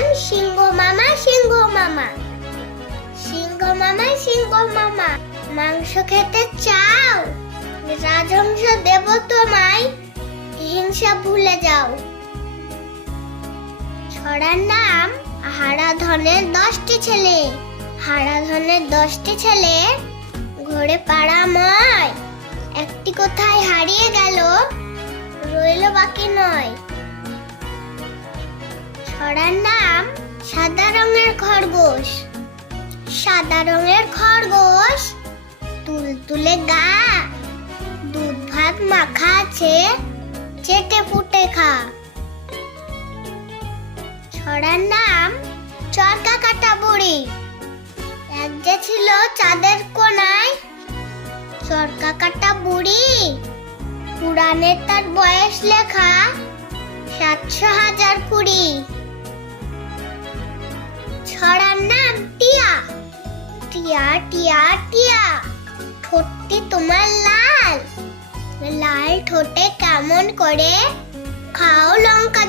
গান সিংহ মামা সিংহ মামা। সিংহ মামা সিংহ মামা, মাংস খেতে চাও? রাজহংস দেব তোমায়, হিংসা ভুলে যাও। ছড়ার নাম হারাধনের 10টি ছেলে। হারাধনের 10টি ছেলে ঘোরে পাড়াময়, একটি কোথায় হারিয়ে গেল, রইল বাকি নয়। ছড়ার নাম সাদা রঙের খরগোশ। সাদা রঙের খরগোশ, তুলতুলে গা, দুধ ভাত মাখা আছে, চেটে ফুটে খা। ছড়ার নাম চরকা কাটা বুড়ি। এক যে ছিল চাঁদের কোনায়, চরকা কাটা বুড়ি, পুরাণে তার বয়স লেখা 700,020। ছড়ার নাম টিয়া। টিয়া টিয়া টিয়া, ঠোঁটটি তোমার লাল, লাল ঠোঁটে কেমন করে খাও লঙ্কা